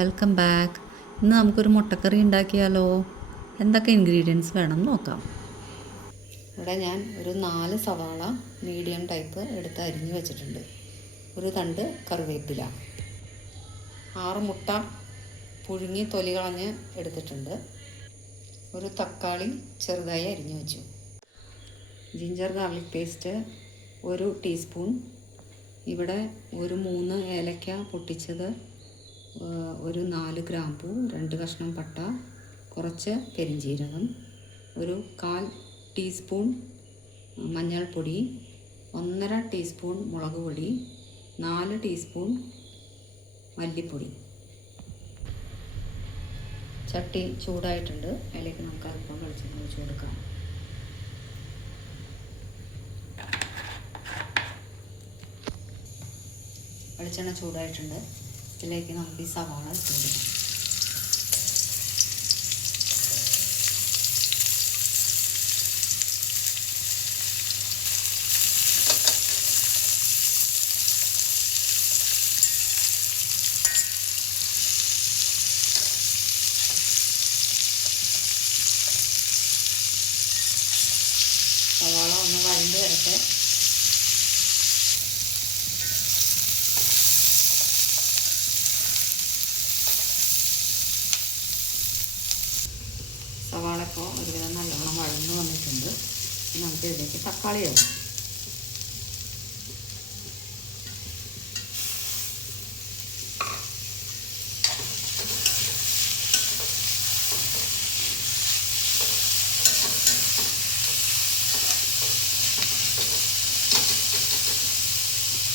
Welcome back. ഇന്ന് നമുക്കൊരു മുട്ടക്കറി ഉണ്ടാക്കിയാലോ? എന്തൊക്കെ ഇൻഗ്രീഡിയൻസ് വേണം നോക്കാം. ഇവിടെ ഞാൻ ഒരു 4 സവാള മീഡിയം ടൈപ്പ് എടുത്ത് അരിഞ്ഞ് വെച്ചിട്ടുണ്ട്. ഒരു തണ്ട് കറിവേപ്പില, 6 മുട്ട പുഴുങ്ങി തൊലി കളഞ്ഞ് എടുത്തിട്ടുണ്ട്. ഒരു തക്കാളി ചെറുതായി അരിഞ്ഞു വെച്ചു. Ginger garlic paste 1 teaspoon. ഇവിടെ ഒരു 3 ഏലക്ക പൊട്ടിച്ചത്, ഒരു 4 ഗ്രാമ്പൂ, 2 കഷ്ണം പട്ട, കുറച്ച് പെരിഞ്ജീരകം, ഒരു 1/4 ടീസ്പൂൺ മഞ്ഞൾപ്പൊടി, 1.5 ടീസ്പൂൺ മുളക് പൊടി, 4 ടീസ്പൂൺ മല്ലിപ്പൊടി. ചട്ടി ചൂടായിട്ടുണ്ട്. അതിലേക്ക് നമുക്ക് അല്പം വെളിച്ചെണ്ണ ഒഴിച്ച് കൊടുക്കാം. വെളിച്ചെണ്ണ ചൂടായിട്ടുണ്ട്. ഇതിലേക്ക് നമുക്ക് ഈ സവാള ഇട്ട് കൊടുക്കാം. സവാള ഒന്ന് വഴണ്ട് വരട്ടെ. സവാള ഇപ്പോൾ ഒരുവിധം നല്ലോണം വഴന്ന് വന്നിട്ടുണ്ട്. നമുക്ക് ഇതിലേക്ക് തക്കാളി ഇടാം.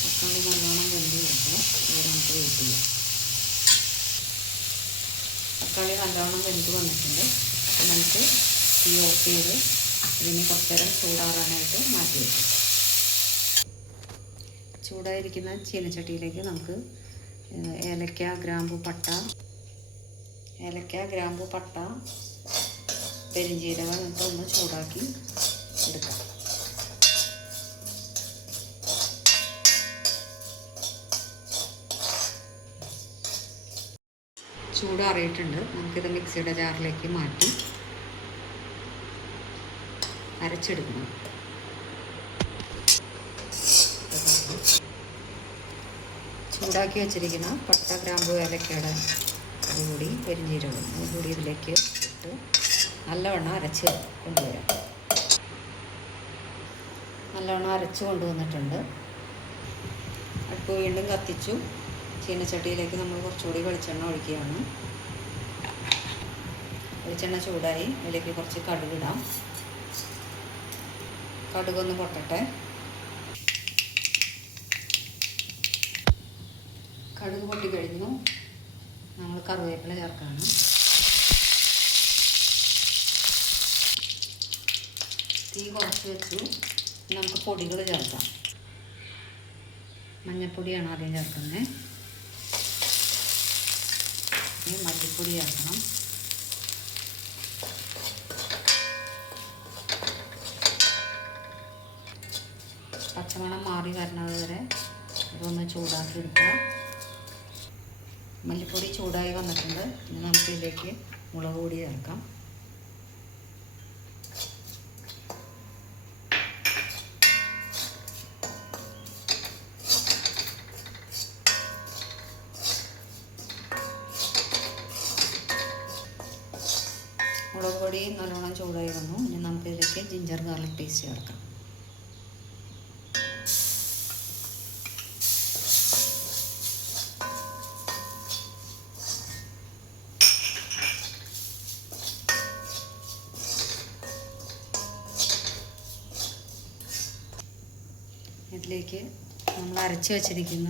തക്കാളി നല്ലോണം വെന്ത് വരുമ്പോൾ നമുക്ക് വെയിറ്റ് ചെയ്യാം. തക്കാളി നല്ലോണം വെന്ത് വന്നിട്ടുണ്ട്. നമുക്ക് തീ ഓഫ് ചെയ്ത് ഇതിന് കുറച്ച് നേരം ചൂടാറാനായിട്ട് മാറ്റി വയ്ക്കും. ചൂടായിരിക്കുന്ന ചീനച്ചട്ടിയിലേക്ക് നമുക്ക് ഏലക്ക, ഗ്രാമ്പൂ, പട്ട, പെരിഞ്ജീരകം എന്നിട്ട് ഒന്ന് ചൂടാക്കി എടുക്കാം. ചൂടാറിയിട്ടുണ്ട്. നമുക്കിത് മിക്സിയുടെ ജാറിലേക്ക് മാറ്റി അരച്ചെടുക്കണം. ചൂടാക്കി വെച്ചിരിക്കുന്ന പട്ട, ഗ്രാമ്പൂ, ഏലക്കയുടെ അതുകൂടി പെരിഞ്ജീരകം അതുകൂടി ഇതിലേക്ക് ഇട്ട് നല്ലവണ്ണം അരച്ച് കൊണ്ടുവരാം. നല്ലവണ്ണം അരച്ച് കൊണ്ടുവന്നിട്ടുണ്ട്. അടുപ്പ് വീണ്ടും കത്തിച്ചു. ചീനച്ചട്ടിയിലേക്ക് നമ്മൾ കുറച്ചുകൂടി വെളിച്ചെണ്ണ ഒഴിക്കുകയാണ്. വെളിച്ചെണ്ണ ചൂടായി. അതിലേക്ക് കുറച്ച് കടുകിടാം. കടുകൊന്ന് പൊട്ടട്ടെ. കടുക് പൊട്ടിക്കഴിഞ്ഞു. നമ്മൾ കറിവേപ്പില ചേർക്കാണ്. തീ കുറച്ച് വെച്ചു. നമുക്ക് പൊടികൾ ചേർക്കാം. മഞ്ഞൾപ്പൊടിയാണ് ആദ്യം ചേർക്കുന്നത്. മല്ലിപ്പൊടി ചേർക്കണം. പച്ചമണം മാറി വരുന്നത് വരെ ഇതൊന്ന് ചൂടാക്കി എടുക്കുക. മല്ലിപ്പൊടി ചൂടായി വന്നിട്ടുണ്ട്. ഇനി നമുക്ക് ഇതിലേക്ക് മുളക് പൊടി ചേർക്കാം. മുളക് പൊടി നല്ലോണം ചൂടായി വന്നു. ഇനി നമുക്ക് ഇതിലേക്ക് ജിഞ്ചർ ഗാർലിക് പേസ്റ്റ് ചേർക്കാം. ഇതിലേക്ക് നമ്മൾ അരച്ച് വച്ചിരിക്കുന്ന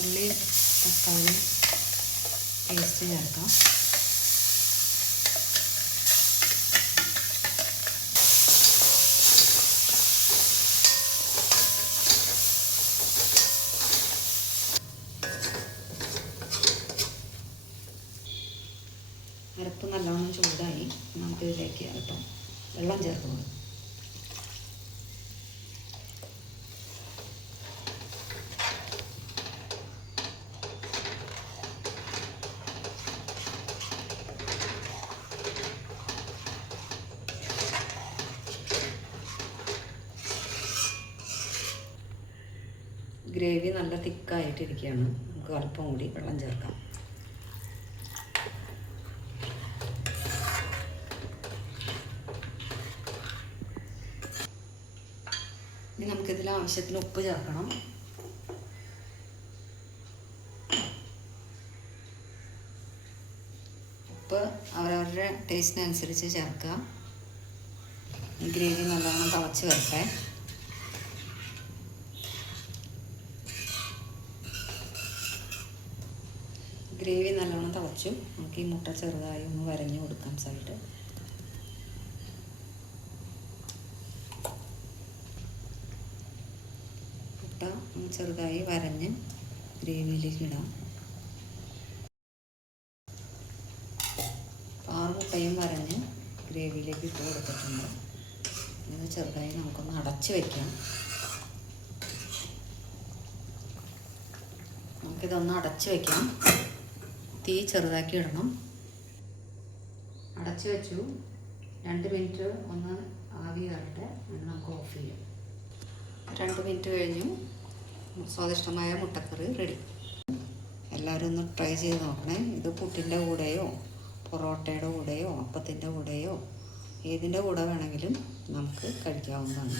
ഉള്ളി, തക്കാളി പേസ്റ്റ് ചേർക്കാം. അരപ്പ് നല്ലോണം ചൂടായി. നമുക്കിതിലേക്ക് അല്പം വെള്ളം ചേർക്കണം. ഗ്രേവി നല്ല തിക്കായിട്ടിരിക്കുകയാണ്. നമുക്ക് അല്പം കൂടി വെള്ളം ചേർക്കാം. ഇനി നമുക്കിതിൽ ആവശ്യത്തിന് ഉപ്പ് ചേർക്കണം. ഉപ്പ് അവരവരുടെ ടേസ്റ്റിനനുസരിച്ച് ചേർക്കുക. ഈ ഗ്രേവി നല്ലോണം തിളച്ച് വരട്ടെ. ഗ്രേവി നല്ലോണം തിളച്ചു. നമുക്ക് ഈ മുട്ട ചെറുതായി ഒന്ന് വരഞ്ഞു കൊടുക്കാം സൈഡ്. മുട്ട ചെറുതായി വരഞ്ഞ് ഗ്രേവിയിലേക്ക് ഇടാം. 6 മുട്ടയും വരഞ്ഞ് ഗ്രേവിയിലേക്ക് ഇട്ട് കൊടുത്തിട്ടുണ്ട്. ഇത് ചെറുതായി നമുക്കൊന്ന് അടച്ച് വയ്ക്കാം. നമുക്കിതൊന്ന് അടച്ച് വയ്ക്കാം. തീ ചെറുതാക്കി ഇടണം. അടച്ച് വെച്ചു. 2 മിനിറ്റ് ഒന്ന് ആവി കയറട്ടെ. എന്നിട്ട് നമുക്ക് ഓഫ് ചെയ്യാം. 2 മിനിറ്റ് കഴിഞ്ഞു. സ്വാദിഷ്ടമായ മുട്ടക്കറി റെഡി. എല്ലാവരും ഒന്ന് ട്രൈ ചെയ്ത് നോക്കണേ. ഇത് പുട്ടിൻ്റെ കൂടെയോ പൊറോട്ടയുടെ കൂടെയോ അപ്പത്തിൻ്റെ കൂടെയോ ഏതിൻ്റെ കൂടെ വേണമെങ്കിലും നമുക്ക് കഴിക്കാവുന്നതാണ്.